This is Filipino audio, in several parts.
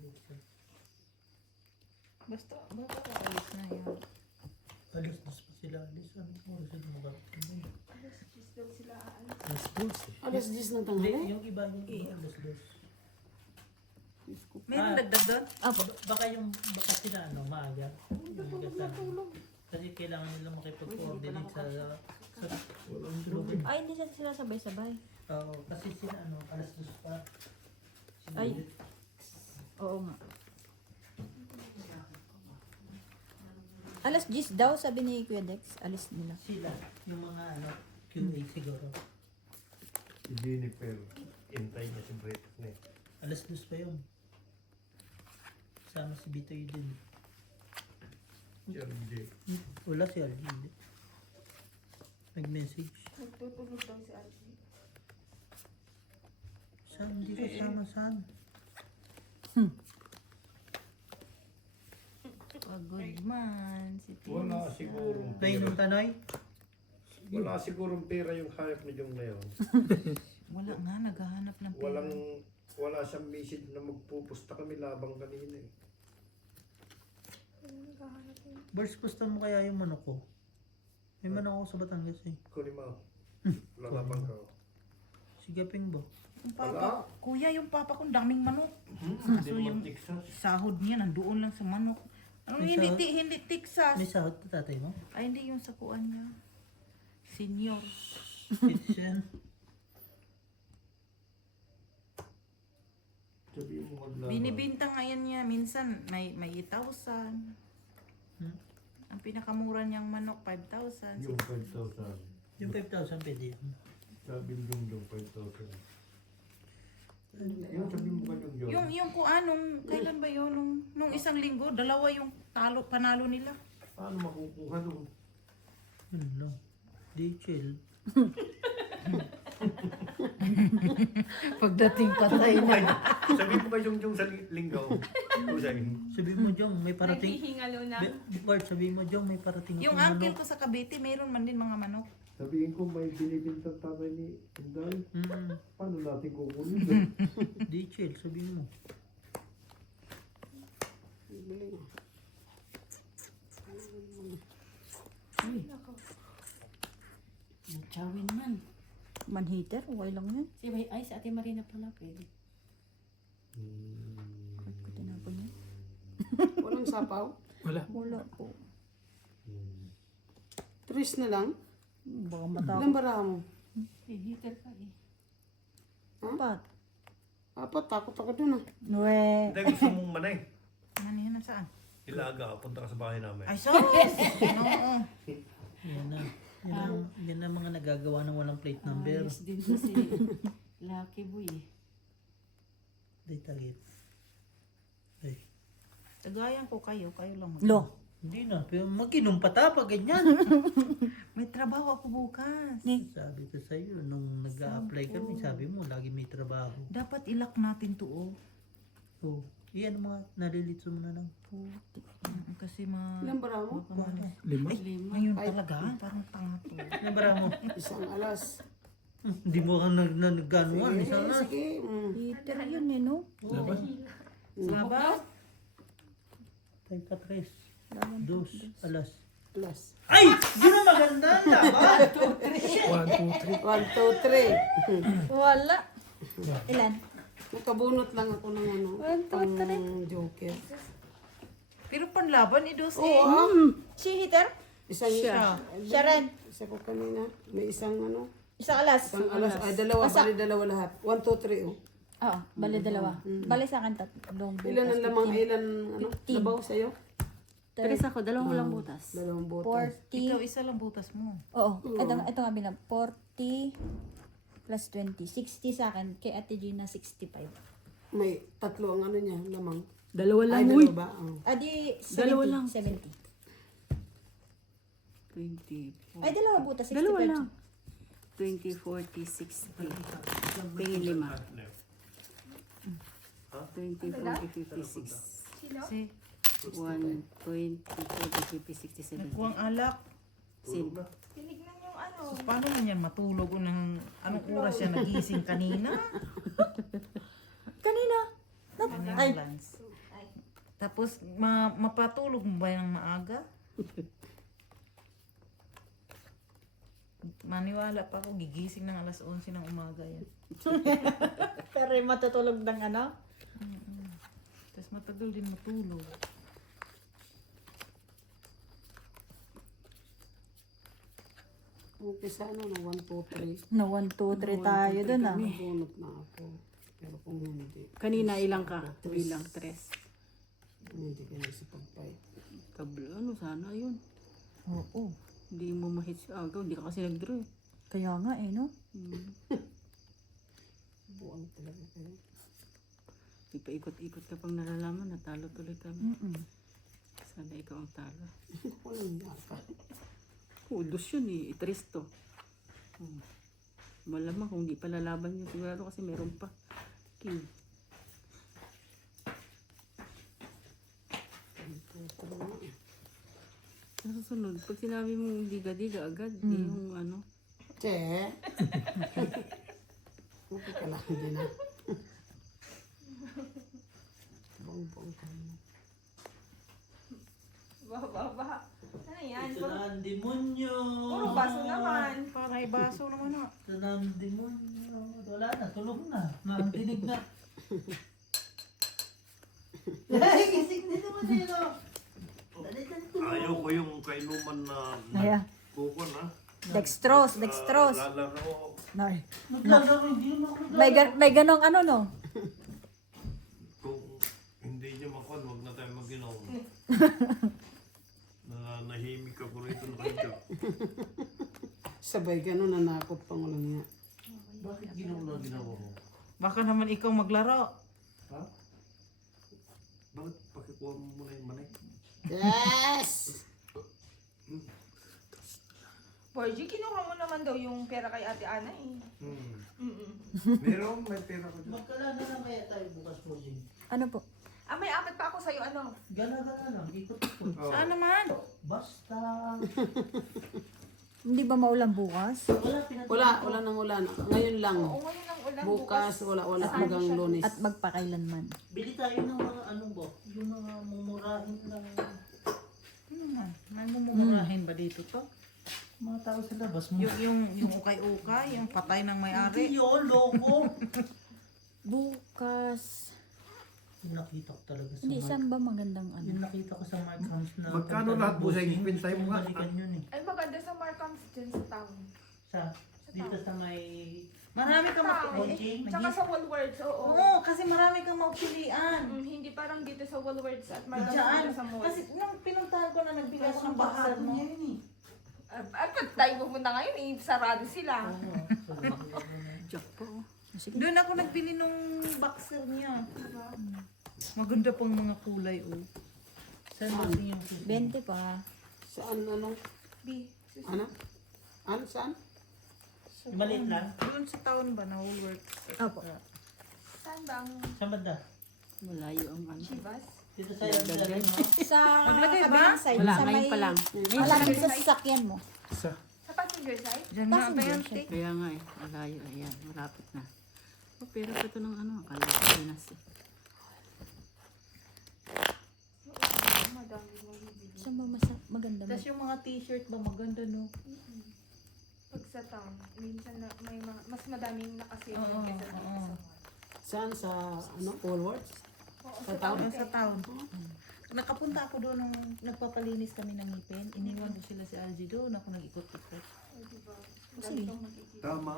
buksan. Basta, baka alis na yan. Alas dos pa sila alis. Anong oras sila makakapagin? Alas 10 daw sila aalis. Alas dos eh. Alas 10 ng Hindi, tanghali. yung iba alas dos. Meron dagdag doon? Baka sila maaga. Kasi kailangan nila makipag-coordinate sa sulubin. Ay, hindi sila sabay-sabay. Oo, kasi sila alas dos pa. Ay. Oo nga. Alas 10 daw, sabi ni Kuya Dex. Alis nila. Sila, yung mga QA siguro. Si Jennifer, intay niya si Brett. Alas dos pa yun. Sama si Bitoy din. Si RJ. Wala si RG. Nag-message. Nagtutulog daw si RG. Saan? Hindi ko sama saan. Pagod man. Si Wala sigurong Play ng pera. tanay? Wala sigurong pera yung hayop na yung ngayon. Wala nga, naghahanap ng pera. Wala siyang message na magpupusta kami labang kanina eh. Naghahanap yun. Birds, gusto mo kaya yung manok ko? May manok ako sa Batangas eh. Kunin mo. Lalabang ka. Sigaping ba? Yung papa, kuya, yung papa ko, daming manok. Hindi So, mo yung Texas. sahod niya, nandoon lang sa manok. Ano, May hindi, sahod? hindi Texas. May sahod na tatay mo? Ay, hindi yung sakuan niya. Senior. Citizen? Sabi mo maglabang. Binibinta ngayon niya, minsan may 8,000. Hmm? Ang pinakamura niyang manok, 5,000. Yung 5,000. Yung 5,000 pwede yun. Sabi yung 5,000. Yung sabi mo kanyang Yung kung anong, kailan ba yun? Nung isang linggo, dalawa yung panalo nila. Paano makukuha doon? Yun lang. Di chill. Pagdating patay na. Sabi mo ba yung sa linggaw? Sabi mo, Jong, may parating. Naghihingalo na. Bart, sabi mo, Jong, may parating. Yung akong uncle manok. ko sa Cavite, mayroon man din mga manok. Sabihin ko may binibintang tatay ni Inday. Paano natin kukunin doon? Di chill, sabi mo. Bili mo. Chawin man. Man-heater, okay lang yan. Ay, sa Ate Marina pala pwede. Ay, ko tinapon yan. Walang sapaw. Wala. Wala po. Tris na lang. Baka matakot. Ilang baraha mo? Eh, heater ka eh. Apat. Apat, takot ako dun ah. Nwe. Hindi, gusto mong manay. Ano yan, saan? Ilaga, punta ka sa bahay namin. Ay, sorry! Oo. Yan na. Yan na mga nagagawa ng walang plate number. Ayos din kasi Lucky Boy eh. Day tagit. Ay. Tagayan ko kayo lang. Lo. Hindi na. Pero mag-inom pa tapa, ganyan. May trabaho ako bukas. Sabi ko sa'yo, nung nag-a-apply kami, sabi mo, lagi may trabaho. Dapat ilak natin to, oh. Oh, iyan mga nalilitso mo na lang. Kasi Ilang baraha mo? Lima? ngayon talaga, parang tanga to. Ano bara mo? Isang alas. Hindi mo ka nag-ganuan. Sige, Isang alas. sige. Heater yun eh, no? Sabat? Tayo ka tres. Dos. Alas. Alas. Ay! Di na maganda. Dapat. 1, 2, 3. Wala. Ilan? Nakabunot lang ako ng ano. 1, 2, 3. pang joker. Pero panlaban, idos eh. Oo. Si heater? Isang Siya. Siya rin. Isa ko kanina. May isang ano. Isang alas. Isang alas. Ay, dalawa. Bali dalawa lahat. 1, 2, 3 oh. Oo, bali dalawa. Bali sa akin tatlong butas. Ilan ang lamang, 15. ilan ano? 15. Labaw sa'yo? Pares ako, dalawang walang butas. Dalawang botas. 40. Ikaw, isa lang butas mo. Oo, ito nga bilang. 40 plus 20. 60 sa akin. Kay Ate Gina, 65. May tatlo ang ano niya, lamang. Dalawa Ay, dalawa ba? Oh. Adi, 70. Dalawa lang. 70. 20. Ay, dalawa butas. 65. Dalawa lang. 20, 40, 60. Pingin 5. 20, 40, 50, 60. Kasi, 1, 20, 40, 50, 60, 70. nagkuhang alak. Sin. Tinignan yung ano. Paano na yan matulog o ng anong oras siya nagising kanina? Kanina. Ay, Ambulance. Tapos, mapatulog mo ba ng maaga? Maniwala pa ako, gigising ng alas 11 ng umaga yan. Pero matutulog ng ano? Tapos matagal din matulog. Okay, sa ano na 1, 2, 3. No, 1, 2, 3 tayo dun ah. Bunot na ako. Pero kung hindi, Kanina ilang ka? Bilang 3. hindi ka nagsipag-fight. Tablo, ano sana yun? Oo. Hindi mo mahit sa agaw, hindi ka kasi nag-draw. Kaya nga eh, no? Buang talaga kayo. Di pa ikot-ikot ka pang nalalaman, natalo tuloy kami. Mm-mm. Sana ikaw ang talo. Walang yaka. Udos yun eh, itristo. Malamang kung di pa lalaban yun, sigurado kasi meron pa. King. Sa susunod, pag sinabi mong diga-diga agad, yung ano, Che. Okay ka lang din na. Bong-bong ka na. Ba. Ano yan? Ito na ang demonyo. Puro baso naman. Para ibaso naman ah. Ito na ang demonyo. Wala na, tulog na. Naantinig na. Ay, gising din naman yun, oh. Ayaw ko yung kainuman na Kaya. kukon ha. Dextrose. Lalaro. Nay. Naglalaro, hindi naman ako May ganong ano no? Kung hindi niyo makon, wag na tayo mag-inom. Nahimik ako rito na kayo. Sabay gano'n nanakot pang ulang niya. Bakit ginawa ko? Baka naman ikaw maglaro. Ha? Bakit pakikuha mo muna yung manay? Yes! Borgie, kinuha mo naman daw yung pera kay Ate Ana eh. Meron, may pera ko dyan. Magkalala na kaya tayo bukas mo, Jing. Ano po? Ah, may apat pa ako sa'yo, ano? Gana-gana lang, ikot-ikot. Oh. Saan naman? Basta. Hindi ba maulan bukas? Wala nang ulan. Ngayon lang. Oo, ngayon ang ulan. Bukas, wala hanggang Lunes. At magpakailanman. Bili tayo ng mga ano ba? Yung mga mumurahin lang. Ano naman? May mumurahin ba dito to? Mga tao sa labas mo. Yung ukay-ukay, yung patay ng Hindi may-ari. yun, loko. Bukas. Yung nakita ko talaga sa Hindi, saan ba magandang ano? Yung nakita ko sa Mark Hams na... Magkano lahat po sa pintay mo nga? Balikan yun eh. Ay, maganda sa Markhams dyan sa town. Dito sa may... Marami kang Town. mapili. Tsaka sa Woolworths, oo. Oo, kasi marami kang mapilian. Hindi parang dito sa Woolworths at Markhams Diyan. dito sa mall. Kasi nung pinuntahan ko na nagbili ako ng boxer bahado mo. niya yun eh. At ba't tayo pupunta ngayon eh, sarado sila. Jack po. Doon ako nagbili nung boxer niya. Maganda pang mga kulay oh. Saan natin yung... 20 pa. Saan ano? B. Ano? Ano saan? Maliit lang. Doon sa town ba na Woolworth? Opo. Saan ba ang Sa banda. Malayo ang ano. Chivas? Dito sa yung lagay mo. Sa Naglagay ba? kabilang side. Wala, sa ngayon may... pa lang. Malamig sa sasakyan mo. Sa passenger side? Diyan nga Passenger ba yan? siya. Kaya nga eh, malayo. Ayan, malapit na. Oh, pero pa ito ng ano, akala ko Pinas eh. Madami nabibili. Saan ba maganda mo? Tapos yung mga t-shirt ba maganda no? Pag sa town, minsan na, may mga, mas madaming nakasale Oo, kaysa dito oo. sa mall. Saan sa ano? Woolworths? Oo, Sa sa town? town. Sa town. Nakapunta ako doon nung nagpapalinis kami ng ngipin. Iniwan ko sila si Algie doon. Ako nag-ikot-ikot. Oh, diba? Sige. Dami kang makikita. Tama.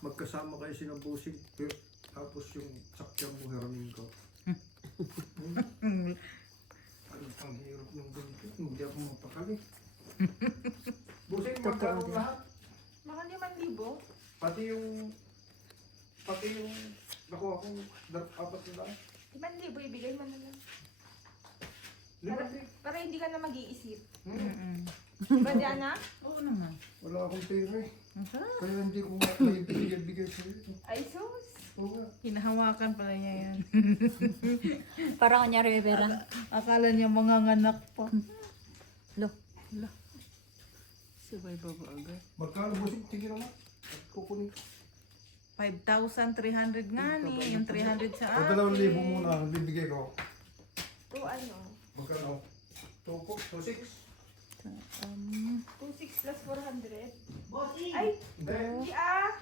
Magkasama kayo sinabusing. Tapos yung sakyan mo heramin ko. Ang hirap ng ganito. Hindi ako mapakali. Busing, magkano lahat? Mga 5,000? Pati yung nakuha kong apat na daan. 5,000 ibigay mo na lang. Lima Para hindi ka na mag-iisip. Mm-mm. Diba, Diana? Oo naman. Wala akong pera eh. Ang sarap. Kaya hindi ko maibigay sa iyo. Ay, sus. Oo nga. Hinahawakan pala niya yan. Parang kanyari pera. Akala niya manganganak pa. Lo. Sabay baba agad. Magkano busing? Tingin naman. Kukunin. 5,300 nga ni. Yung 300 sa O 2,000 muna, bibigay ko. To ano? Magkano? 2.6? 2.6 plus 400. Bossing! Ay! Hindi. Hindi ah!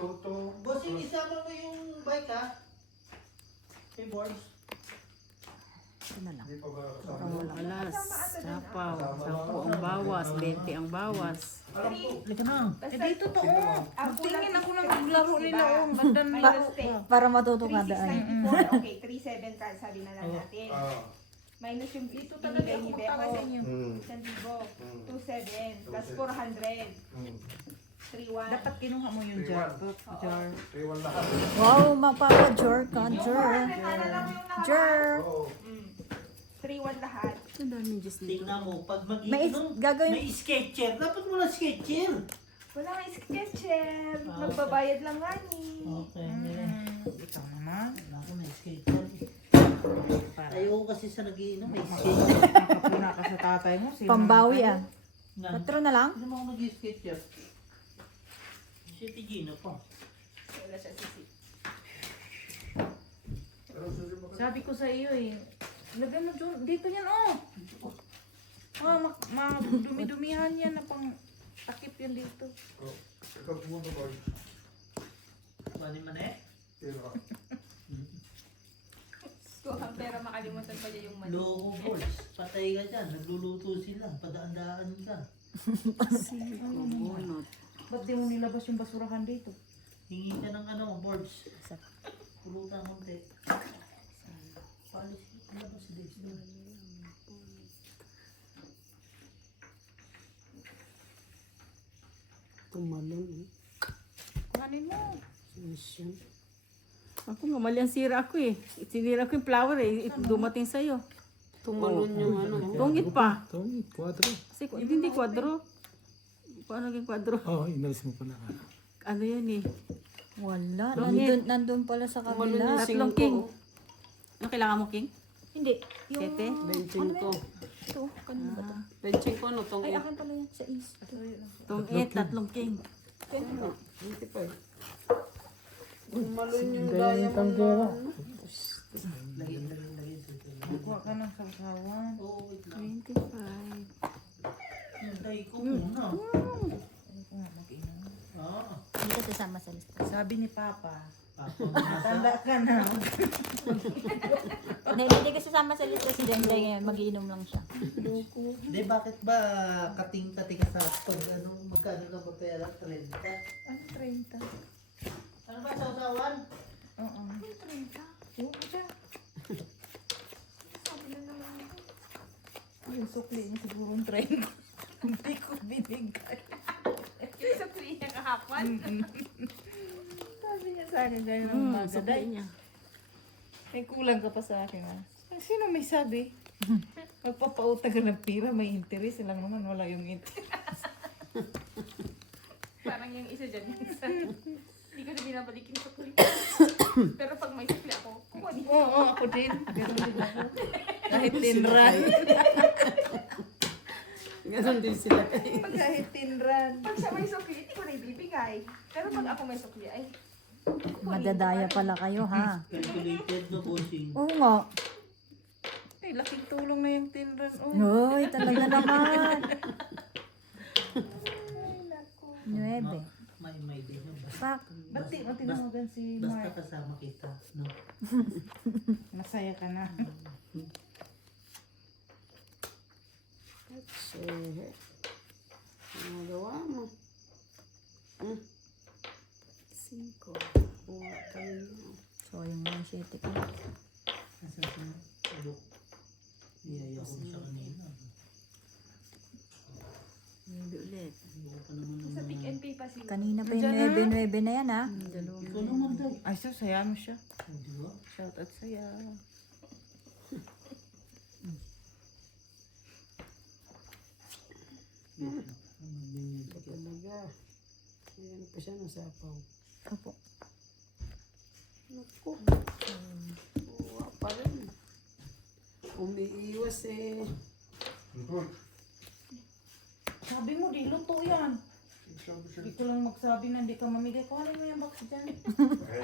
Bossing, isama mo yung bike ha? Hey, boards. Ito na lang. Hindi pa ba kasama? Alas, sapaw. 10 ang bawas, 20 ang bawas. Alam ko. Halika na. Eh dito to, Tingnan oh. mo. Magtingin ako ng maglaro nila, oh. Ganda ng laro. Para matuto ka daan. 3694. Okay, 37 ka. Sabi na lang natin. Minus yung Dito talaga binigay ako ni magtaka Beho. sa inyo. 1,000. 27 plus 400. 3,100. Dapat kinuha mo yung jar. Jar. 3-1 lahat. Wow, mapapa-jar ka, Yung jar. 400 na lang yung nakataas. Jar. Oo. 3,100 lahat. Ang daming Diyos dito. Tingnan mo, pag May mag-iinom, gagawin. may sketcher. Dapat mo na sketcher. Wala nga sketcher. Magbabayad lang nga ni. Okay. Ikaw naman. Ako may sketcher. Ayoko kasi sa nagiinom, may sketcher. Nakapuna ka sa tatay mo. Pambawi ah. Nga. 4 na lang? Hindi mo ako nag-sketcher. Si Tigino pa. Wala siya sisi. Pero susunod ba ka? Sabi ko sa iyo eh. Lagay mo dito yan, oh. Dumi-dumihan yan na pang takip yan dito. Oh, ikaw pumunta ko. Mani man eh. Pero ka. Pero makalimutan pa niya yung mali. Loko balls. Patay ka dyan. Nagluluto sila. Padaan-daan ka. Bunot. Ba't di mo nilabas yung basurahan dito? Hingi ka ng ano, boards. Pulutan konti. Palis. Labas si Daisy doon. Tumalon eh. Kuhanin mo. Mission. Ako nga, mali ang sira ako eh. Sinira ko yung flower eh. Dumating sa'yo. Tumalon yung ano. Tungit pa. Tony, 4. Kasi hindi kwadro. Paano naging kwadro? Oo, inalis mo pa na. Ano yan eh? Wala. Longit. Nandun pala sa Tumalon kabila. yung Tatlong 5. king. Ano kailangan mo, King? Hindi. Yung... Sete? Benching ko. Ito. Kanina ba ito? Benching ko no tong Ay, akin pala yan. Sa is. Tungit, tatlong king. 25. Tumalon yung diamond na ano. Lagyan. Kuha ka ng sausawan. Oo, wait lang. 25. Hintay ko muna. Ano ko nga mag-inom? Ah. Hindi ka sasama sa lista. Sabi ni Papa, Papa mo nasa. tanda ka na. Hindi ka sasama sa lista si Denday ngayon. Magiinom lang siya. Hindi, bakit ba kating-kating ka sa pag ano, magkano ka ba pera? 30? Ano 30? Ano ba, sausawan? Oo. Oo, siya. Yung sukli niya siguro 30. Hindi ko binigay. Yung sa free niya kahapon. Sabi niya sa akin dahil ng umaga. Sabi Dahil niya. may kulang ka pa sa akin. Ah. Sino may sabi? Magpapautang ka ng pira, may interest. Lang naman, wala yung interest. Parang yung isa dyan. Hindi ko na binabalik yung sukli. Pero pag may sukli ako, kukunin ko. Oo, ako din. Ganun din ako. Kahit tinran. Ganon din sila. Kahit tinran. Pag siya may sukli, hindi ko na ibibigay. Pero pag ako may sukli, ay, kukunin ko Madadaya pa rin. pala kayo, ha? Calculated no, bossing. Oo nga. Ay, laking tulong na yung tinran. Oh. Uy, talaga naman. Ay, naku. 9. May din yun. Pak. Ba't di mo tinawagan si Basta Mark? kasama kita. No? Masaya ka na. Kasi, nagawa mo. 5. Pumatay mo. So, yung mga 7 ko. Nasa sa ano? Iyaya ko sa kanina. Hindi ulit. Ayoko pa naman Sa pick naman. and pay pa siguro. Kanina pa Nandiyan yung na? 9 na yan, ha? Ikaw naman, Day. Ay, so, saya mo siya. Oh, di ba? Shout out saya. Talaga. Ayan pa siya nasapaw. Opo. Naku. Uwa pa rin. Umiiwas eh. Sabi mo, di luto yan. Sabi siya. Hindi ko lang magsabi na hindi ka mamigay. Kuhanin mo yung box dyan.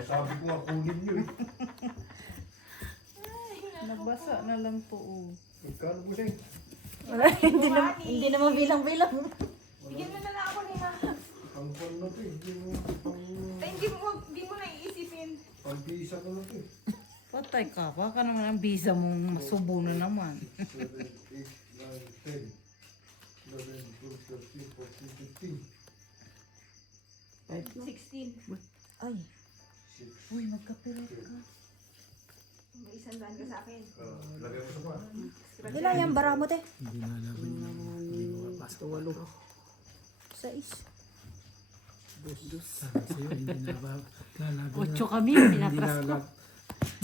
Sabi ko nga kunin nyo eh. Nagbasa na lang to. Oh. Magkano busing? Wala, hindi na mabilang-bilang. Bigyan mo na lang ako ni ma. Ang pan na to eh. Hindi mo pang... Ay, hindi mo na iisipin. Pang-pisa ko na to eh. Patay ka, baka naman ang visa mong masubo na naman. 7, 8, 9, 10, 11, 12, 13, 14, 15. Kahit na. 16. Ay, 6. Uy, magkapira ka. May 100 ka sa akin. Lagay mo sa pa. ilan yung bara mo, te? Hindi na laban yung hindi makapasok. 6. Sabi sa'yo, hindi na lalaban na. 8 kami, Hindi pinatras ko.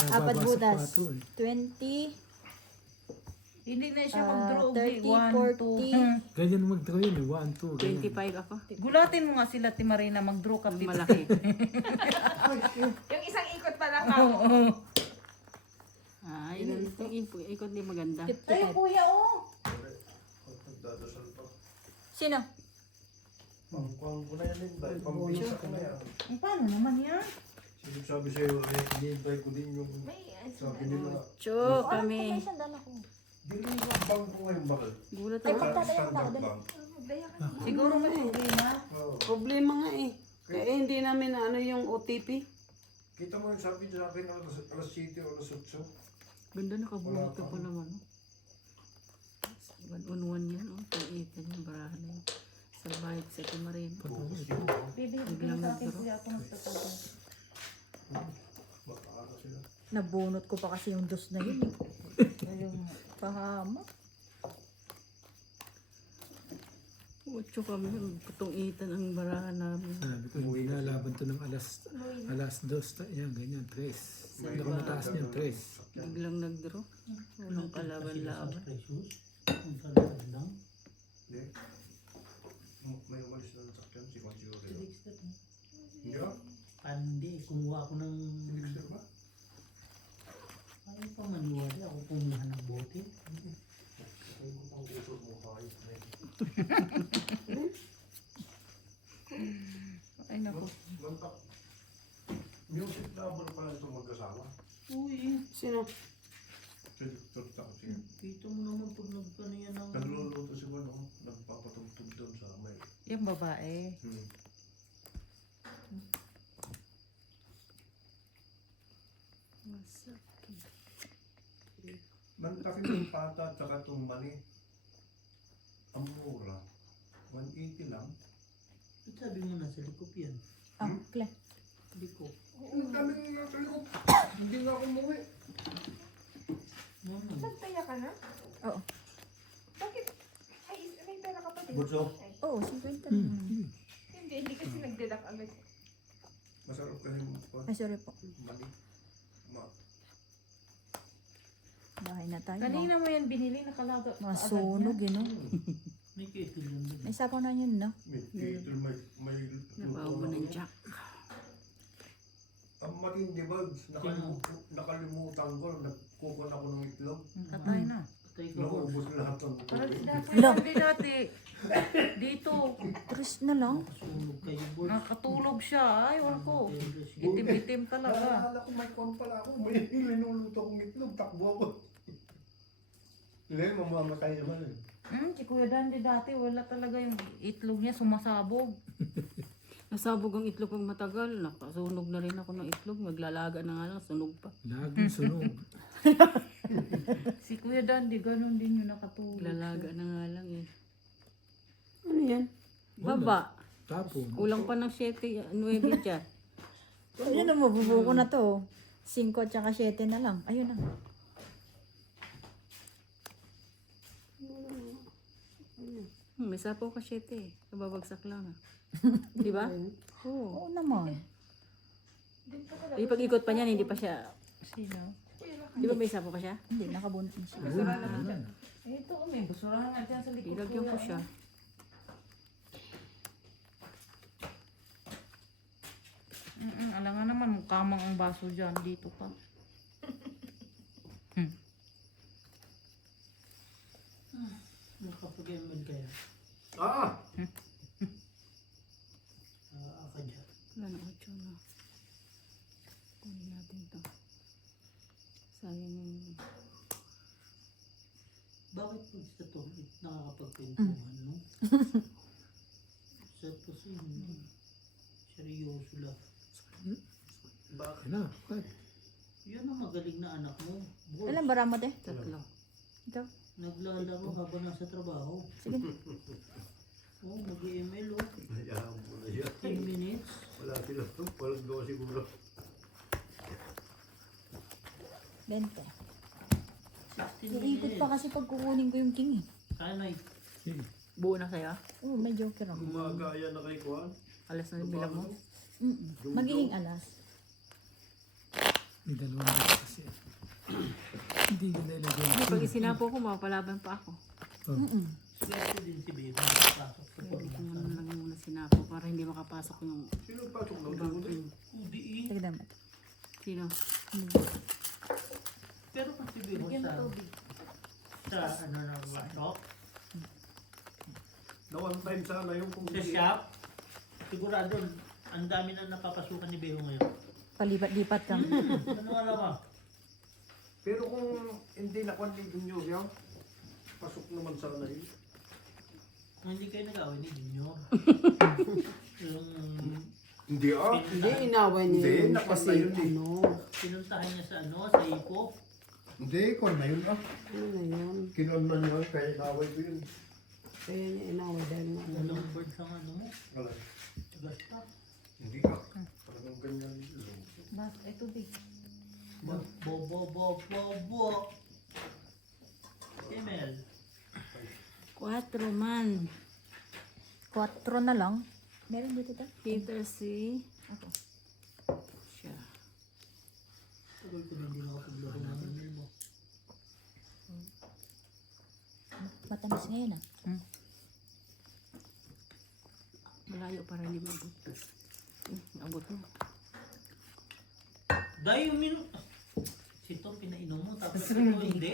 Apat nababasa butas. pa ito eh. 20. Hindi na siya mag-draw. 30, 40. Ganyan mag-draw yun eh. 1, 2. ganyan. 25 ako. Gulatin mo nga sila, Timarina, mag-draw ka. Ang malaki. Yung isang ikot pa lang ako. Yung ikot di maganda. Ay, kuya, oh. Dadasal pa. Sino? Pangkuhan ko na yan eh. Dahil pang-pisa ko na yan. Paano naman yan? Sabi sa'yo, hinihintay ko din yung May sabi nila. Cho kami. May sandal ako. Dili yung bank ko ngayon bakal. Gulat Ay, ako. magdadala ako Standard dali. bank. Magdaya ka. Siguro may problema. Oo. Problema nga eh. Kaya hindi namin ano yung OTP. Kita mo yung sabi sa akin alas 7 o alas 8. Ganda nakabuhat ka pa naman. 1-on-1 yan. Pang-itan yung barahan na yun. Sa bayad sa Timarina. Bibigyan sa akin kuya ako magtatuloy. Baka ano sila. Nabunot ko pa kasi yung dos na yun. Ayun, pahama. 8 kami. Putong-itan ang barahan namin. Sabi ko, hindi na laban to ng alas 2. Yan, ganyan, 3. Hindi ko mataas niyan, 3. Biglang nag-draw. Walang kalaban-laban. Hindi. May umalis na ng sakyan si Consiglio. Hindi ah? Hindi, kumuha ako ng... Si Dexter ba? Ano pa maniwala ako kumuha ng bote? Ay, kung pang usod mo kahit na yun. Ay, naku. Mantak. Music double pala ito magkasama. Uy, Sino? Si Dexter ako siya. kita mo naman pag nagkano yan ng... Nagluluto si Mano, nagpapatugtog doon sa may. Yung babae. Mantakin yung pata at saka itong mani. Ang mura. 180 lang. Ba't sabi mo nasa likop yan? Ah, Kle. Likop. Ang daming nasa likod. Hindi nga ako umuwi. Nagtaya ka na? Oo. Bakit? Ay, may pera ka pa din. Bunso. Ay, Oo, 50 naman. hindi kasi nagdedak agad. Masarap kasi yung Ay, sorry po. mani. Bahay na tayo. Kanina mo yan binili, nakalaga. Masunog, yun, no? May kettle lang din. May sapaw na yun, no? May title, may Nabawa mo ng jack. Ang matindi bugs, nakalimutan ko, nagkukon ako ng itlog. Katay na. Patay ko. Naubos lahat ng Parang tubig. dati, Wala. hindi dati. Dito, Tris na lang. Sunog kayo, boy. nakatulog siya. Ay, wala ko. Itim-itim talaga. Naalala ko may kon pala ako, may linuluto kong itlog, takbo ako. Hindi, mamamatay naman eh. Si Kuya Dandy dati, wala talaga yung itlog niya, sumasabog. Nasabog ang itlog ng matagal. Nakasunog na rin ako ng itlog. Maglalaga na nga lang, sunog pa. Laging sunog. Si Kuya Dandy, ganun din yung nakatulog. Maglalaga na nga lang eh. Ano yan? Baba. Tapon. Kulang pa ng 7, 9 dyan. Ayun na, mabubuko na to. 5 at saka 7 na lang. Ayun na. May sapaw ka 7 eh. Kababagsak lang ah. Di ba? Oo. Oo naman. Di pag-ikot pa niyan, hindi pa siya. Sino? Di ba may sapaw pa siya? Hindi, nakabunot na siya. Ito, may basurahan natin sa likod. Ilagyan ko siya. Alam nga naman, kamang ang baso dyan. Dito pa. Nakapag-ML kaya. Ah! Ka dyan. Wala na 8 na. Kunin natin to. Sayang yung... Bakit pag sa tulit nakakapagkwentuhan, no? Sa kasi seryoso lang. Bakit? Yan na, bakit? Yan ang magaling na anak mo. Boss, Ilan bara mo, te? 3. Ikaw? naglalaro habang nasa trabaho. Sige. Oh, mag-ML oh. Hayaan mo na yan. 10 minutes. Wala sila. Walang gawa siguro. 20. 16 Iikot minutes. pa kasi pag kukunin ko yung king eh. Kanay. Sige. Buo na sa'yo? Oo, may joker ako. Gumagaya na kay Kuan. Alas na yung bilang mo? Magiging alas. May dalawang dito kasi. Hindi ko nilagay. Hindi, pag isinapo ko, mapalaban pa ako. Mm-mm. Swerte din si Babe. Nakapasok sa Kaya hindi ko formal. muna lang muna sinapo para hindi makapasok yung Sino pasok na ibang ulit? team. Udiin. Tignan mo. Sino? Pero kung si Babe sa ano na shop, Na one time sana yung kung sa shop, sigurado ang dami na napapasukan ni Beho ngayon. Palipat-lipat kang. Ano alam mo? Pero kung hindi na kwan ni Junior yan, pasok naman sana yun. Kung hindi kayo nag-away ni Junior. Yung Hindi Hindi, inaway niya Hindi, yun nakon kasi na yun eh. ano. pinuntahan niya sa ano, sa Ipo. Hindi, kwan na yun Ano na yun? Kinalman niya kaya inaway ko yun. Kaya niya inaway dahil nga ano. Dalawang birds ang ano mo. Alay. Basta. Hindi ka. Parang ganyan yun. Bas, ay tubig. Bo, bo, bo, bo, bo, bo. Emel. 4 man. 4 na lang. Meron dito ta? Peter C. Ako. Siya. Tagal ko na hindi nakapaglaro ng Emel mo. Matamis ngayon ah. Malayo para hindi maabot. Abot mo. Dahil yung si Tom pinainom mo, tapos ito hindi.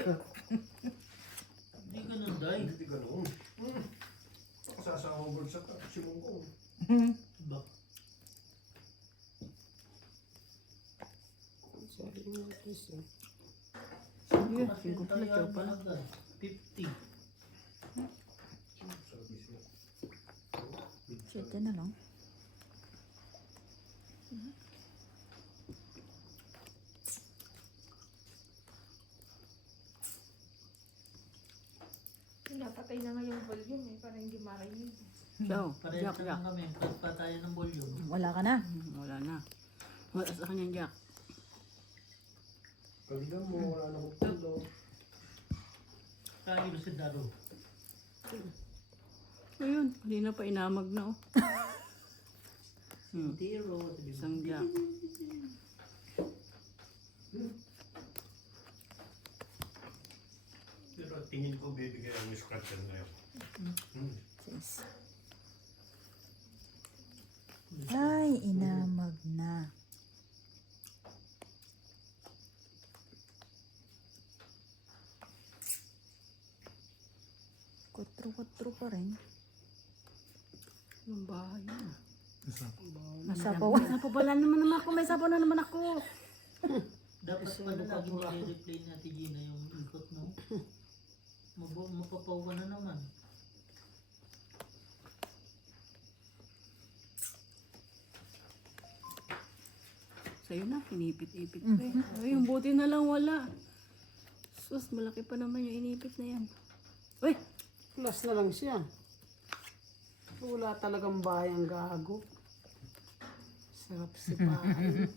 Hindi ganun, Day. Hindi ganoon. Sasawa mo sa simong ko. Ba? Sorry nga, please eh. Sige, Kasi 5 tayo pala pala. agad. 50. Siyete na lang. Pinapatay na nga yung volume eh, para hindi marinig. Siya. Parehas Jack, na Jack. lang kami. Pa tayo ng volume. Wala ka na. Wala na. Wala sa kanyang Jack. Kaligan mo, wala na kong pulo. Kaya si Daro. Ayun, kanina pa inamag na oh. Zero. Isang Jack. Pero tingin ko bibigay ang scratcher ngayon. Sis. Ay, inamag na. Kutro-kutro pa rin. Yung bahay na. Nasapaw. Napabala naman ako. May sapaw na naman ako. Dapat pala lagi nire-replay natin Gina yung ikot mo. Mapapaw ka na naman. Sa'yo na, inipit-ipit pa eh. Ay, yung buti na lang wala. Sus, malaki pa naman yung inipit na yan. Uy! Plus na lang siya. Wala talagang bayang gago. Sarap si Pai.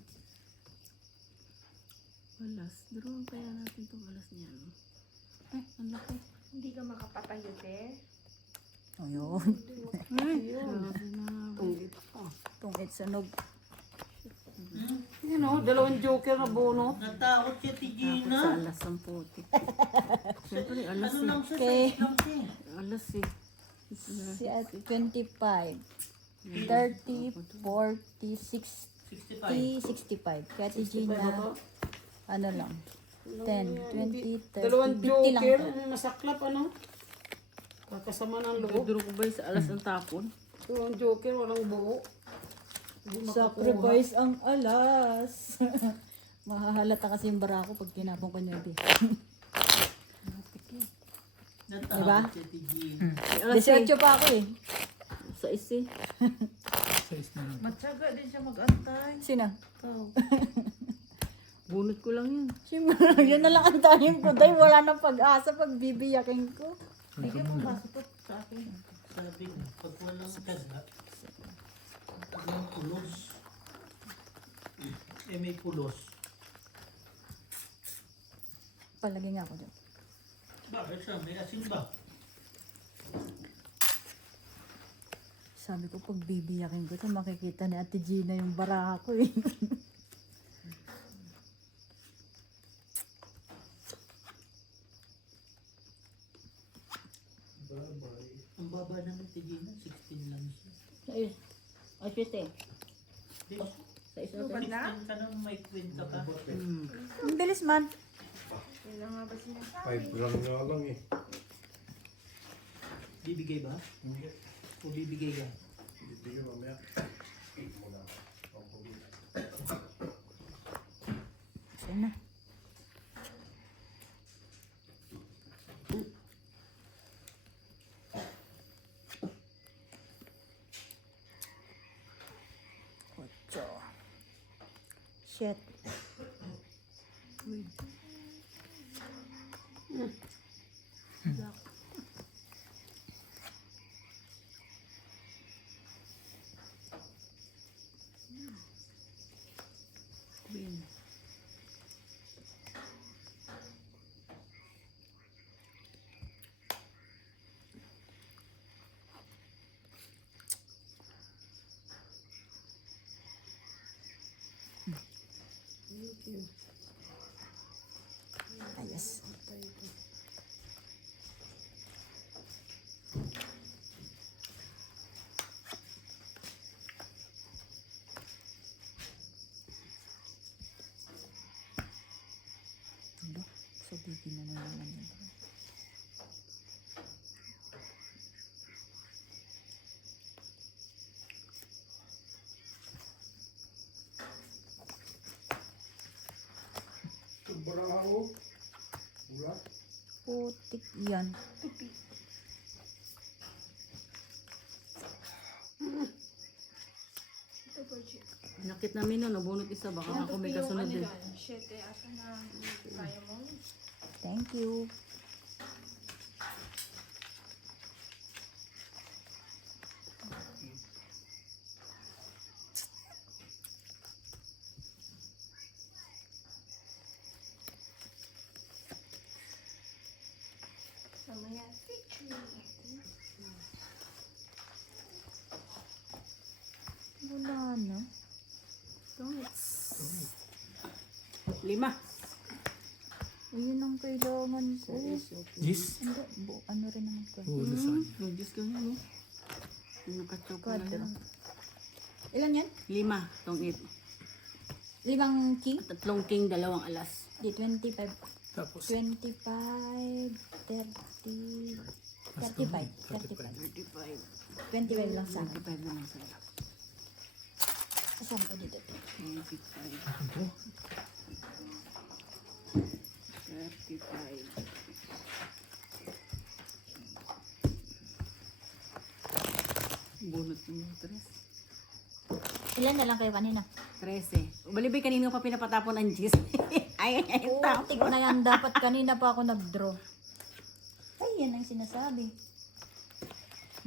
Alas. Daruan kaya natin itong alas niya. No? Ay, ang laki. Hindi ka makapatayo, te. Ayun. Ay, grabe na. Tungit pa. Tungit sunog. Yun o, dalawang joker na bunot. Natakot siya ti Takot sa Gina. alas ang puti. Siyempre, alas Ano eh. lang siya, Okay. size lang siya. Alas eh. Si at 25. 30, 40, 60, 65. 65. Kaya si Gina, ano lang. 10, 20, 30, Dalawang 50 lang joker. to. Ano, masaklap ano? Kakasama ng loob. Duro ko ba sa alas ang tapon? Dalawang joker, walang buo. Hindi makakuha. Sacrifice ang alas. Mahahalata kasi yung barako pag tinapon ko niya. Diba? Natakot si Ate Jean. Alas 18 pa ako eh. Sa isi. Size na lang. Matyaga din siya mag-antay. Sino? Ikaw. Bunot ko lang yun. Siyempre, yun na lang ang tayong ko. Dahil wala nang pag-asa pag bibiyakin ko. Ikaw mo pasok sa akin. Sabi ko, pag walang taga, pag walang pulos, may pulos. Palagi nga ako dyan. Bakit siya? May asin ba? Sabi ko, pag bibiyakin ko, so makikita ni Ate Gina yung baraha ko eh. Ang baba naman Ate Gina, 16 lang siya. Ayun. Ay, shit eh. Di, Sa isa. 16 ka na may kwenta ka. Ang bilis man. 5 lang nga lang eh. Bibigay ba? O bibigay ka? Bibigyan mamaya. Sige na. Ocho. Shit. Ayos. Ano? Sabihin na naman yun. Baraho. Wala. Putik yan. Nakit namin na, nabunot isa. Baka ako may kasunod din. Thank you. Wala na. 5. Ayun ang kailangan ko. Gis? Hindi, ano rin naman ko. Ulo saan? Nag-dis ka nga, no? Nakachok ko na Kwadro. lang. Ilan yan? 5. Tong 8. 5 king? 3 king, 2 alas. Di, 25. Tapos, 25, 30, 35. 35. 35. 25 lang sa akin. 35 naman sa'yo. Saan ko dito? 25. 35. Bunot yung 3. Ilan na lang kayo kanina? 13. Balibay kanino pa pinapatapon ang gis. Ay, Putik na yan. Dapat kanina pa ako nag-draw. Ay, yan ang sinasabi.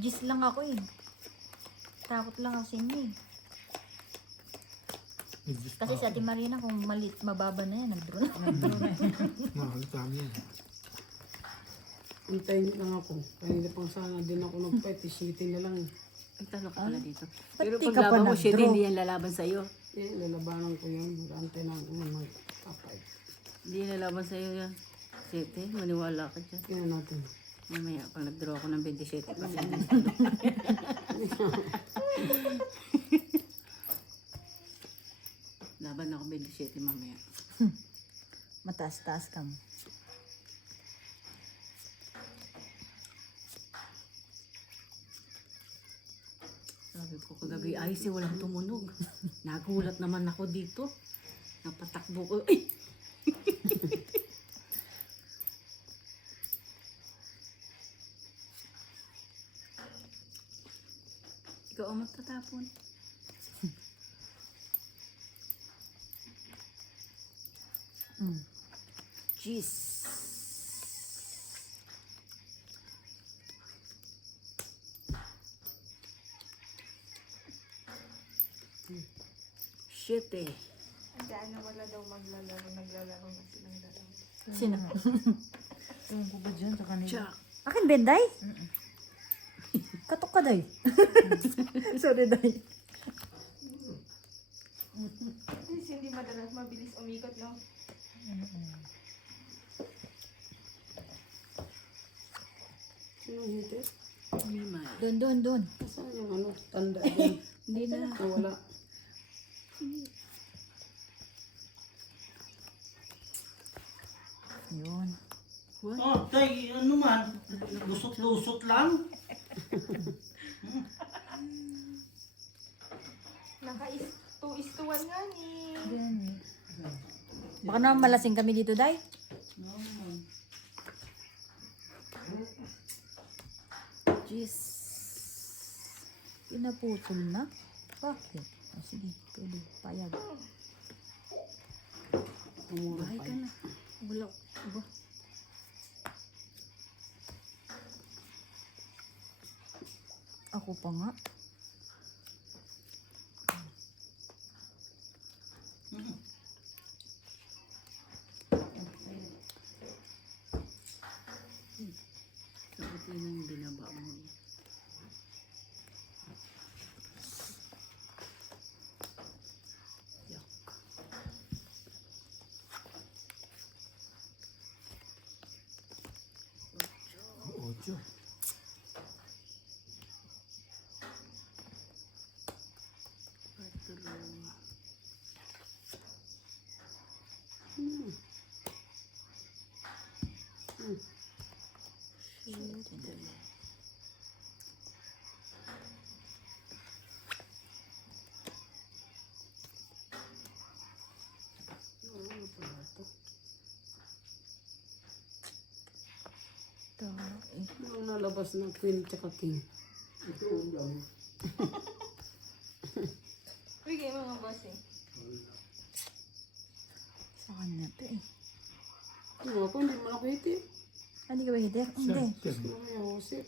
Gis lang ako eh. Takot lang ako sa inyo eh. Kasi sa Ate Marina, kung malit, mababa na yan, nag-draw na. mahal kami yan. Antayin niyo lang ako. Kanina pang sana din ako nag-fight. Shitting na lang. Ay, talo ka pala dito. Pero di pag ka pa laban mo, shit, nag-draw? hindi yan lalaban sa'yo. Eh, lalabanan ko yun. Antay na ako mag-fight. Hindi yan lalaban sa'yo yan. 7, maniwala ka dyan. Tingnan natin. Mamaya, pag nag-draw ako ng 27 kasi. Laban ako 27 mamaya. Mataas-taas ka mo. Sabi ko kagabi, ay si walang tumunog. Nagulat naman ako dito. Napatakbo ko. Ay! kahapon. Cheese. Shit eh. Hindi, ano, wala daw maglalaro. Naglalaro na silang dalawa. Sino? Tingin ko ba dyan sa kanila? Tsak. Akin, Benday? Katok ka, Day. Sorry, Day. Kasi hindi madalas mabilis umikot, no? Sino hindi? Mimay. Doon. Saan yung ano? Tanda din. Hindi na. Wala. Yun. Oh, tay, ano man, lusot-lusot lang. Naka-2:1 nga ni. Yan eh. Baka naman malasing kami dito, Day. Cheese. Pinaputol na? Bakit? Oh, sige, pwede. Payag. Bahay ka na. Wala. Iba. Ako pa nga. Kapit yun ang binaba mo. Ocho. Patro. Yung nalabas na queen tsaka king. Bigay mo nga, boss eh. Sa kanya to eh. Ano ako, hindi mo nakita eh. Hindi ka ba hider? Hindi. Ay, Jose.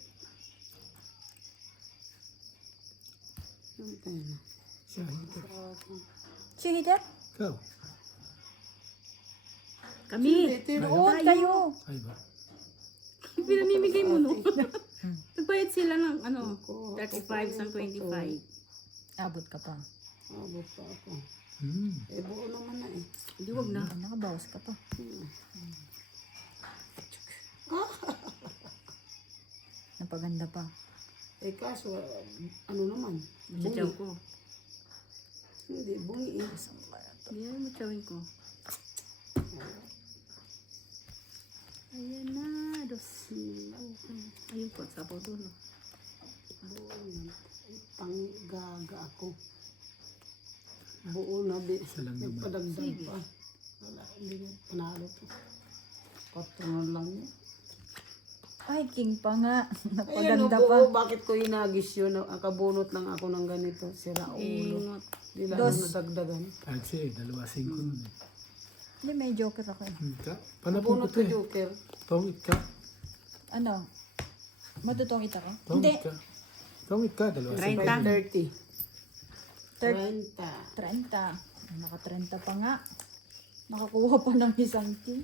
Ano tayo na? Siya, hito. Si hider? Ikaw. Kami! Doon kayo. Ay ba? Pinamimigay mo, no? Nagbayad sila ng, ano, 35 sa 25. Abot ka pa. Abot pa ako. Hmm. Eh, buo naman na eh. Hindi, wag na. Nakabawas ka pa. Napaganda pa. Eh, kaso, ano naman? Sasayaw ko. Hindi, bungi eh. Hindi na matsawin ko. Ayan na. Ayun po, sabaw doon. Buo yan. Panggaga ako. Buo na, lang naman. nagpadagdag pa. Wala, hindi na panalo to. 4 na lang yun. Ay, king pa nga. Ayan o, Napaganda pa. buo, bakit ko hinagis yun? Nakabunot lang ako ng ganito. Sira ulo. Ingot. Di lang nadagdagan. Kasi, 2-5 nun eh. Hindi, may joker ako eh. Hmm, ka? Panapon ko Bunot to ko eh. joker. Tongit ka. Ano? Matutong ita ko? Tongit Hindi. ka. Tongit ka, 2-5. 30. 30. 30. Naka 30 pa nga. Nakakuha pa ng isang king.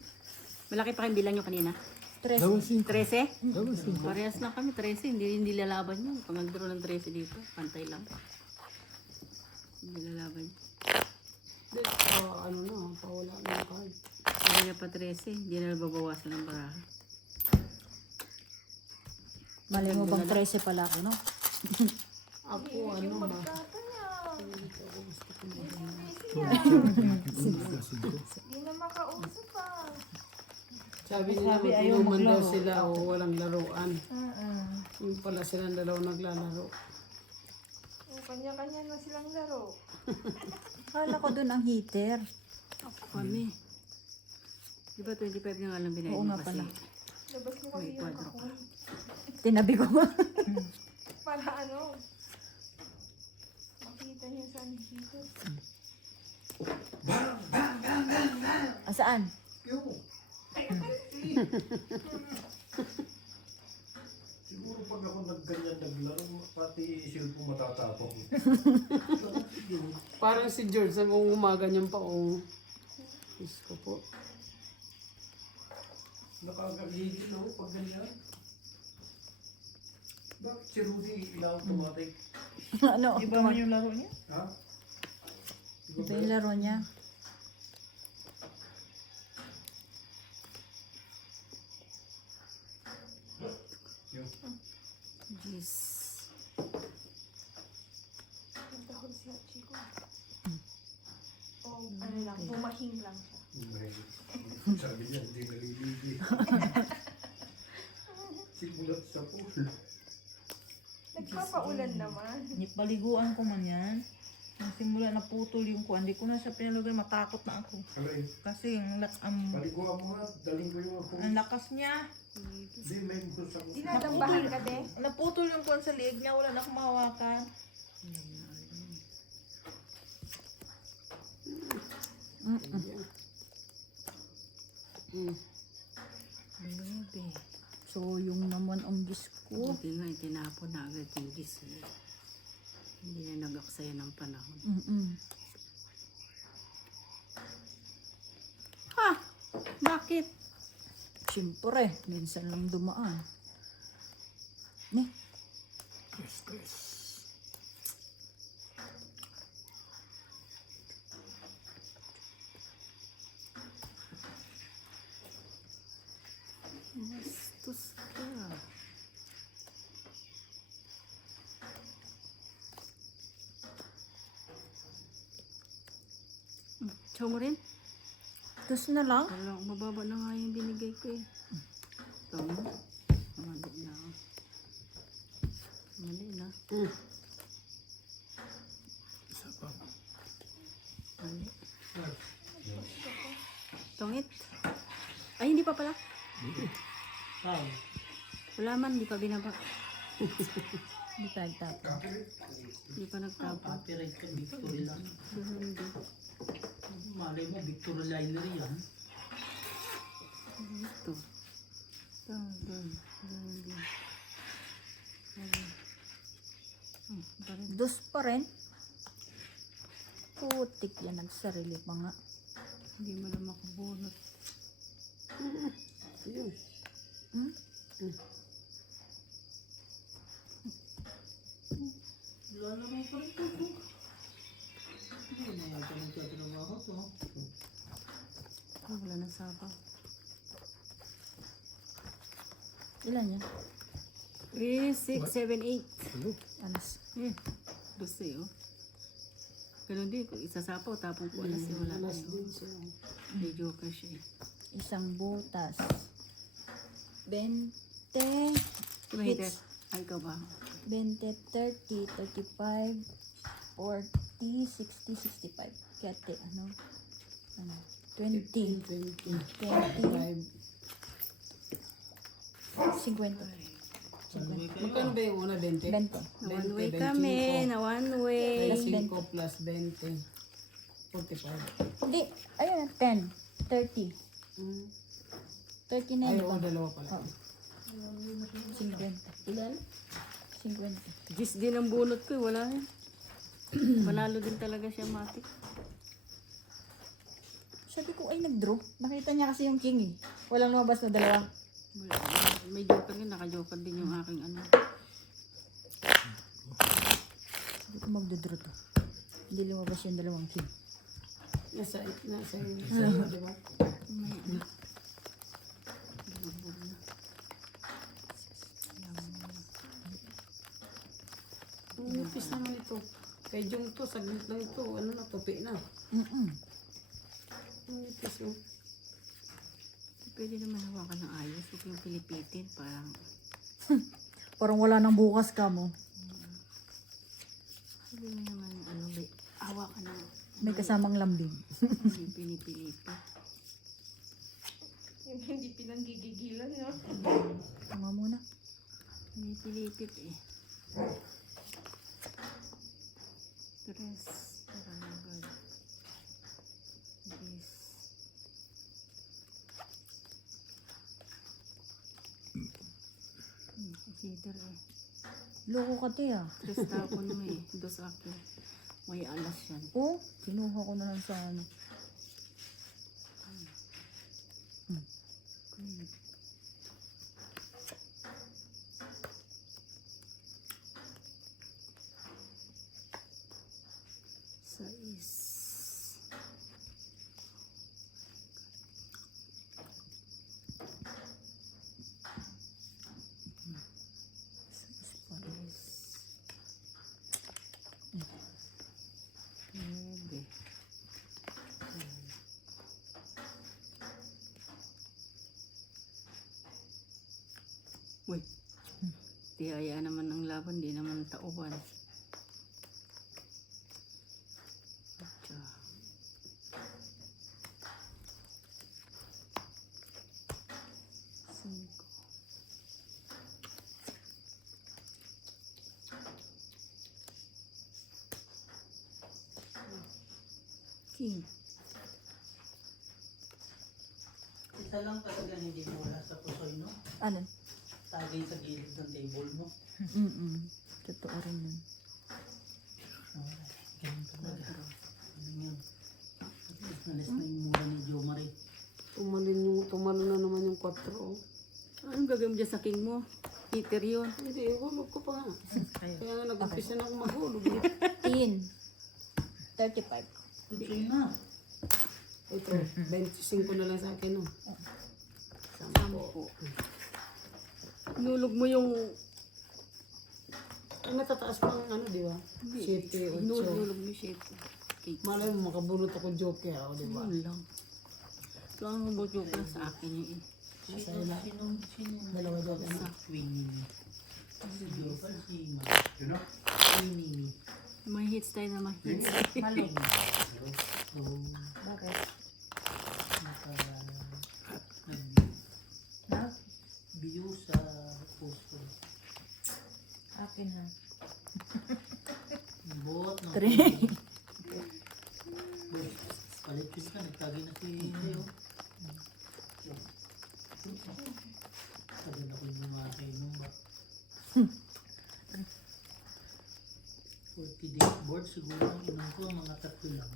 Malaki pa kayong bilang nyo kanina. 13. 13? 2-5. Parehas lang kami, 13. Hindi lalaban yun. Pag nag-draw ng 13 dito, pantay lang. Hindi lalaban yun. Dito, ano na, pawala ng card. Hindi na pa 13. Hindi na nababawasan ng baraha. Malay mo bang 13 pala ako, no? Ako, ano ma. Hindi na makausap pa. Sabi nila, Sabi, ayaw magtulungan daw maglaro. sila o walang laruan. Yung pala silang dalaw naglalaro. O, kanya-kanya na silang laro. Akala ko dun ang heater. Kami. Di ba 25 na nga lang binayad Oo mo nga kasi? pala. Labas mo kasi May yung kwadro ako. ka. Tinabi ko. Para ano? yan sa amin dito. Saan? Yung. Siguro pag ako nagganyan naglaro, pati isip ko matatapang. Parang si George, ang umaga niyang pa, oh. Diyos ko po. Nakakagigil ako pag ganyan. Bakit si Rudy ina-automatic? Ano? Iba man yung laro niya? Ha? Iba yung laro niya. Jeez. Nagtahol si Hachiko. Oh, ano lang, bumahing lang siya. Sabi niya, hindi naliligi. Simulat sa pool. Nagpapaulan naman. Paliguan ko man yan. Nung simula na putol yung kuwan, di ko na siya pinalagay, matakot na ako. Aray, Kasi paliguan mo nga, daling ko yung ako. ang lakas niya. Hindi, may gusto ko. Dinadambahan ka, de. Naputol yung kuwan sa liig niya, wala na akong mahawakan. Bebe. So, yung naman ang Diyos ko. Buti nga, tinapon na agad yung gis. Hindi na nag-aksaya ng panahon. Ha? Bakit? Siyempre, minsan lang dumaan. Ne? Stress. Bastos ka. Chow mo rin? Tapos na lang? Wala, mababa na nga yung binigay ko eh. Ito mo. Mali na. Mali na. Isa pa. Mali. Tongit. Ay, hindi pa pala. Pao. Wala man, hindi pa binaba. Hindi pa nagtapon. Hindi pa nagtapon. Copyright ka, Victory lang. Hindi. Malay mo, Victory Liner yan. Ito. Doon. Dos pa rin. Putik yan, nagsarili pa nga. Hindi mo lang makabunot. Ayun. Wala naman pa rin ito. Hindi na yata nagtatrabaho to. Wala na sabaw. Ilan yan? 3, 6, 7, 8. Ano? Alas. Dosi, oh. Ganun din, kung isasapaw, tapong ko alas wala na Alas yun. din siya. May joker siya eh. Isang butas. 20. Tumahiter. Hits. Ay, ikaw ba? 20, 30, 35, 40, 60, 65. Kaya ano? 20, 20. 20, 50. Magkano ba yung una, 20? 20. Na one way kami, na one way. Plus 25 plus 20. 45. Hindi. Ayun, 10, 30. 30 na Ay, yun. oo, dalawa pala. Oo. 50. Ilan? 50. Gis din ang bunot ko, wala yan. Panalo din talaga siya, Matik. Sabi ko ay nag-draw. Nakita niya kasi yung king eh. Walang lumabas na dalawa. May joker yun, naka-joker din yung aking ano. Sabi ko magdodraw to. Hindi lumabas yung dalawang king. Nasa iyo, di ba? Ang nipis naman ito. Kay Jung to, saglit lang ito. Ano na, tupi na. Ang nipis oh. Pwede naman hawakan ng ayos. Huwag yung pilipitin. Parang wala nang bukas ka mo. Sabi mo naman, ano, hawakan ng May kasamang lambing. hindi pinipilipa. Yung hindi pinanggigigilan, no? Tama muna. Pinipilipit eh. Pero Yes, para agad. Yes. Heater eh. Loko ka te ah. Tres tapon mo eh. Dos akin. May alas yan. Oh, kinuha ko na lang sa ano. Queen. Sais. Nueve. Uy. Tiyaya naman ang laban, di naman tauhan. Atsa. Cinco. King. Isa lang talaga hindi mo wala sa pusoy, no? Ano? Tagay sa gilid ng table mo. Totoo rin yun. Ganun talaga. Ano yun? Nalis na yung mura ni Jo Marie. Tumalon na naman yung 4. Oh. Anong gagawin mo dyan sa king mo? Heater yun. Hindi, hulog ko pa nga. Kaya nga nag-umpisa na akong maghulog. 10. 35. Pusoy na. Ito, 25 na lang sa akin. No? Sampo. Nulog mo yung... Ay, matataas pa ang ano, di ba? 7, 8. Nulog mo yung 7. Okay. Malay mo, makabunot ako joker, oh, di ba? Yun lang. Lang mo joke lang sa akin yun eh. Sino? Dalawa joker na. Queenie. Si Jo pa, si Ma. Yun na. Queenie. May hits tayo na may hits. Maling. So, Bakit? nag-view sa post ko. Akin ha. Buot na. 3. Palit ka, nagtagay na si Leo. Tagal ako yung lumakainom ba? 40 days board, siguro ang inom ko mga 3 lang.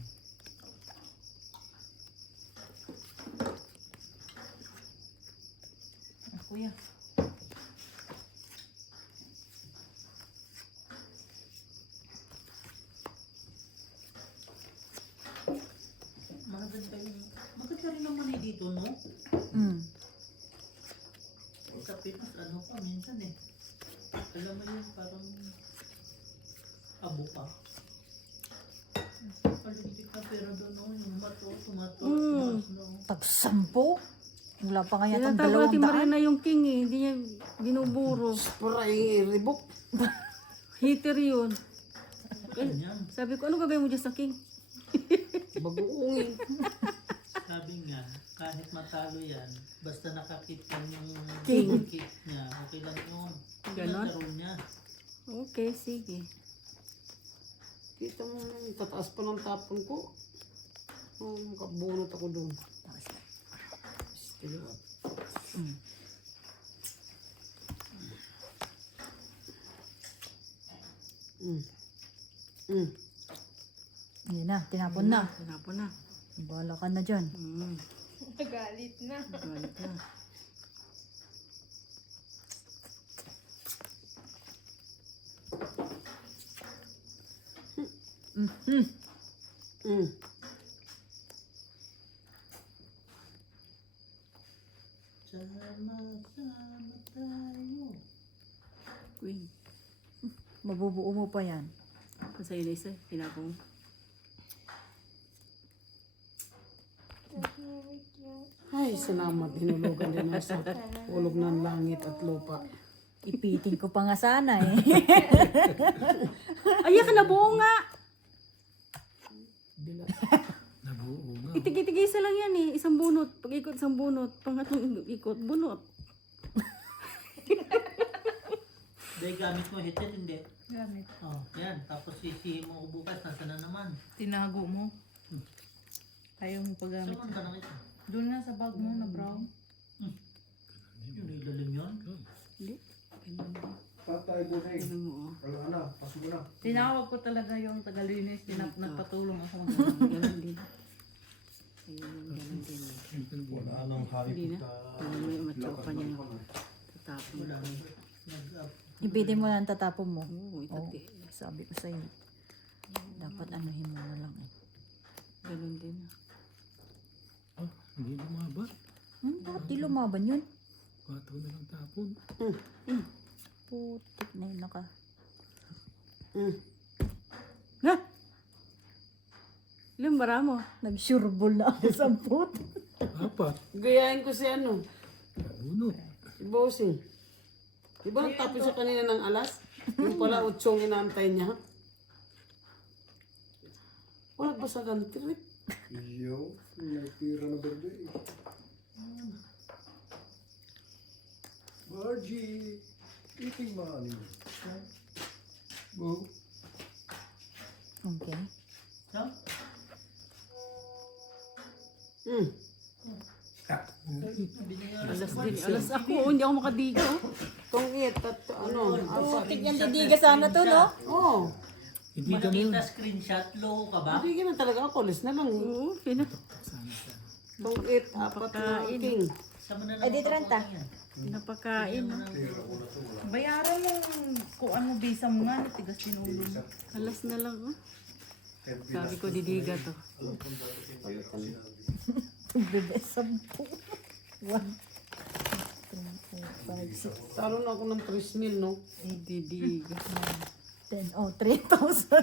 Kuya. Maganda rin naman eh dito, no? Sa Pinas, ano pa, minsan eh. Alam mo yun, parang abo pa. Paligpit na pero doon, no? Yung tumato, no? Tag-10? Wala pa kaya itong Tinatawag natin 200. Marina yung king eh. Hindi niya binuburo. Para i-rebook. Heater yun. Ganyan. Sabi ko, ano gagawin mo dyan sa king? Bagoongin. Sabi nga, kahit matalo yan, basta nakakit lang yung King. kick niya, okay lang yun. Ganon? Laro niya. Okay, sige. Kita mo, tataas pa ng tapon ko. Oh, makabunot ako doon. Still up. Yun na, tinapon na. Tinapon na. Bahala ka na dyan. Nagalit na. Galit na. Sama-sama tayo. Queen. Mabubuo mo pa yan. Kasi yun isa, tinapon mo. Ay, salamat. Hinulugan din ako sa ulog ng langit at lupa. Ipiting ko pa nga sana eh. Ayak na buo nga! Bila. Nabuo nga. Itig-isa lang yan eh. Isang bunot. Pag ikot isang bunot. Pangatlong ikot, bunot. Dahil gamit mo headset, hindi. Gamit. Oh, yan. Tapos sisihin mo ko bukas, nasa na naman. Tinago mo. Ayaw mo paggamit. Saan ka nang ito? Doon nga sa bag mo na brown. Yung ilalim yun? Hindi. Ganun din. Patay Bossing. Ganun mo, oh. Wala na, pasok mo na. Tinawag ko talaga yung tagalinis. Nagpatulong ako mag Ganun din. Ayun, ganun din. Wala nang Hindi na. ka. May matsopa niya yung tatapon. Wala. Nag-up. Ibidin mo lang tatapon mo. Oo, Oh, itati. sabi ko sa'yo. Dapat anuhin mo na lang eh. Ganun din. Ah, hindi lumaban. Bakit di lumaban yun? Pataw na lang tapon. Putik na yun naka. Na! Ilang bara mo? Nag-sureball na ako sa puto. Apat. Gayahin ko si ano, Uno. si Bossing. Di ba tapos siya kanina ng alas? Yung pala utsong inaantay niya. Wala ba sa gantrip? Iyo, may tira na berde. Margie, eating money. Bo. Okay. So, Alas din. Alas ako. Hindi ako makadigo. Tungit at ano, apat. Putik yung didiga sana to, no? Oo. Hindi ka na. makita screenshot, low ka ba? Hindi ganun talaga ako, alis na lang. Oo, pina. Tungit, apat na king. Sama na Ay, di 30. Napakain. Bayaran mo kung ano visa mo nga. Tigas din ulo mo. Alas na lang, oh. Sabi ko, didiga to. Bebe, 10. 1, 2, 3, 4, 5, 6, Talo na ako ng 3,000, no? Didiga. 10. Oh, 3,000.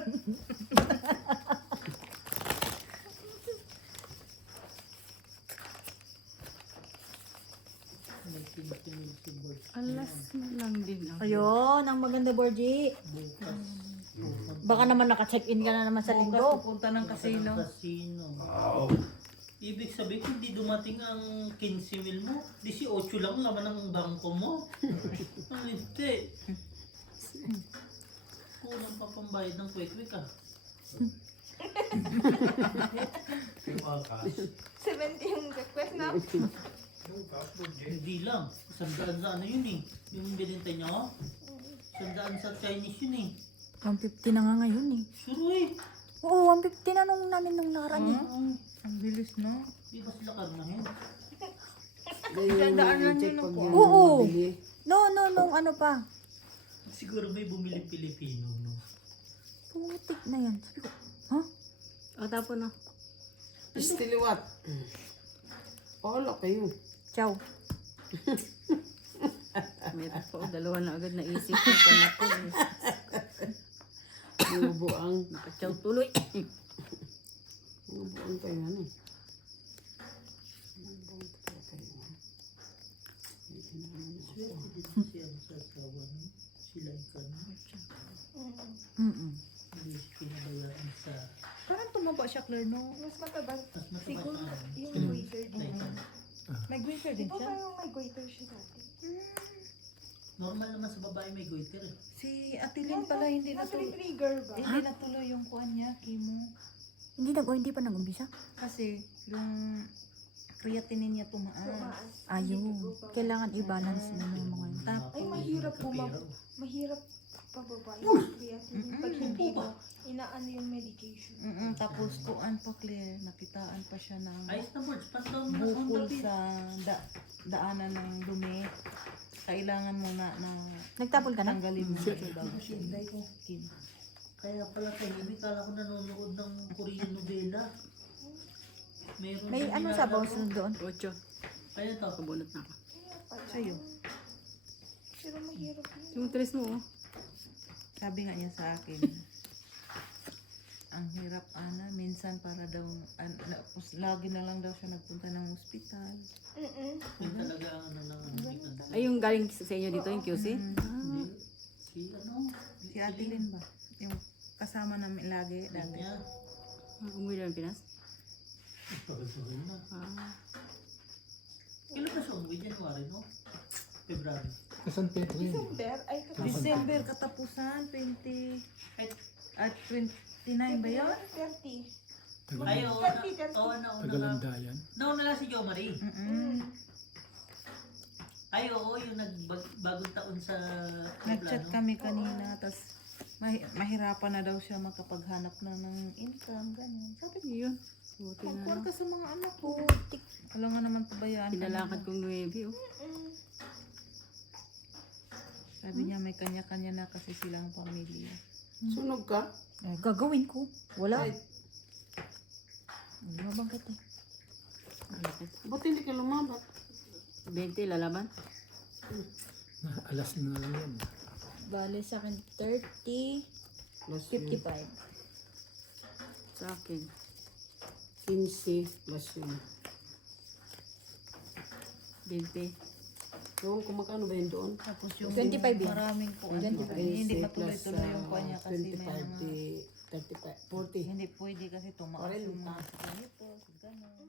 May tinitinil si Boy. Alas na lang din ako. Ayun, ang maganda, Borgie. Bukas. Baka naman naka-check-in ka na naman sa Bukas linggo. pupunta ng casino. Casino. Ibig sabihin, kung di dumating ang 15 mil mo, 18 lang laman ng bangko mo. Ang hindi. Kulang pa pambayad ng kwek-kwek ah. 70 yung request na. Hindi lang. 100 sa ano yun eh. Yung binintay niya, 100 sa Chinese yun eh. 150 na nga ngayon eh. Sure eh. Oo, 150 na nung namin nung nakaraan eh. Ang bilis, no? Di ba sila karnahin? Daanan niyo ng kuha. Oo. Nung ano pa. Siguro may bumili Pilipino, no? Putik na yan. Sabi ko, ha? O, tapon na. Istiliwat. Polo kayo. Ciao. Meron pa, dalawa na agad naisip ko. Kanak ko, eh. Bubuang. Nakachaw tuloy. Bubuang kayo, ano? Swerte din siya sa asawa, no? Sila yung karna. Mm-mm. Hindi pinabayaan sa... Parang tumaba siya, Claire, no? Mas mataba. Mas mataba Siguro sa amin. yung waiter din. May goiter din Di ba siya. parang may goiter siya dati? Normal naman sa babae may goiter eh. Si Atilin pala hindi natuloy. Trigger ba? Hindi natuloy yung kuan niya, chemo. Hindi pa nag-umpisa. Kasi yung creatinine niya tumaas. Ayun. Kailangan i-balance na ng mga yun. Ay, mahirap mahirap pababa yung creatinine. Pag hindi mo inaano yung medication. Tapos kuan pa, Claire, nakitaan pa siya ng Ayos na boards, pantaon mo na bukol konti. sa daanan ng dumi. Kailangan mo na Nagtapol ka na? tanggalin mo daw siya. Skin. Kaya pala tahimik, kala ko nanonood ng Korean novela. Meron May din ano nilalaro. sa boss doon? 8. Kaya to, Kabunot na ako. Sa'yo. Pero mahirap yun. Yung 3 mo, oh. Sabi nga niya sa akin, ang hirap ana, minsan para daw, lagi na lang daw siya nagpunta ng ospital. yun talaga ang nangangagitan. Ay, yung galing sa inyo dito, yung QC? Hindi. Si ano? Si Ate Lynn ba? Yung kasama namin lagi, dati. Niya. Umuwi na ng Pinas? Tagal-tagal na. Ah. Kailan na siya umuwi? January, no? February. Kasan Pedro yun, di ba? December, ay kapag December katapusan, 20 Ay, at 29 ba yun? 30. ay, Tagal, oo, 30. oo, nauna tagalanda yan. nauna lang si Jo Marie. Mm-mm. Ay, oo, yung nagbagong taon sa Nag-chat plano. kami kanina, tapos mahirapan na daw siya makapaghanap na ng income, ganun. Sabi ko, Yun. Buti na lang. magkwarta sa mga anak ko. Alam nga naman pabayaan ka Pinalakad nila. kong 9, oh. Sabi niya may kanya-kanya na kasi silang pamilya. Sunog ka? Eh, gagawin ko. Wala. Ay, Lumabangkit eh. ba't hindi ka lumabat? 20, lalaban. Alas na lang yan. Bale sa akin 30, Plus yun. 55. Sa akin. 15 plus yun. 20. Doon, kung magkano ba yun doon? Tapos yung 25 yan. maraming po. 25. Hindi 15 matuloy-tuloy yung kanya kasi may 25, mga... 35, 40. Hindi pwede kasi tumaas Orel, yung mga ta. ganito, ganun.